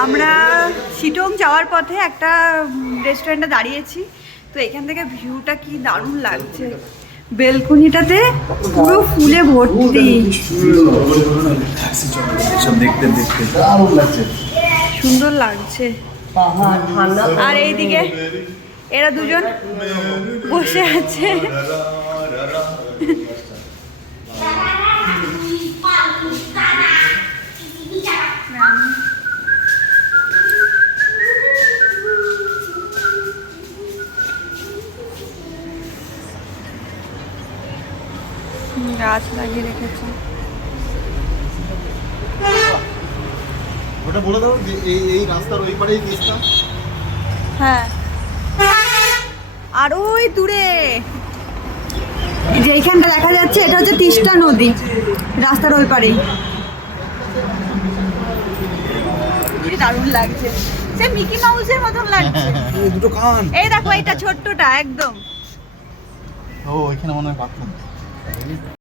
আমরা শিটং যাওয়ার পথে একটা রেস্টুরেন্টে দাঁড়িয়েছি, তো এখান থেকে ভিউটা কি দারুণ লাগছে। বেলকনিটাতে পুরো ফুলে ভর্তি, দেখতে দেখতে দারুণ লাগছে, সুন্দর লাগছে। আর এইদিকে এরা দুজন বসে আছে। গাছ লাগিয়ে রেখেছে। ওটা বলে দাও যে এই রাস্তার ওই পারেই তিস্তা। হ্যাঁ, আর ওই দূরে যে এইখানটা দেখা যাচ্ছে এটা হচ্ছে তিস্তা নদী, রাস্তার ওই পারেই। দারুণ লাগছে, সে মিকি মাউসের মতন লাগছে। দুটো কান, এই দেখো এটা ছোট্টটা একদম। ও এখানে মনে হয় বাথরুম।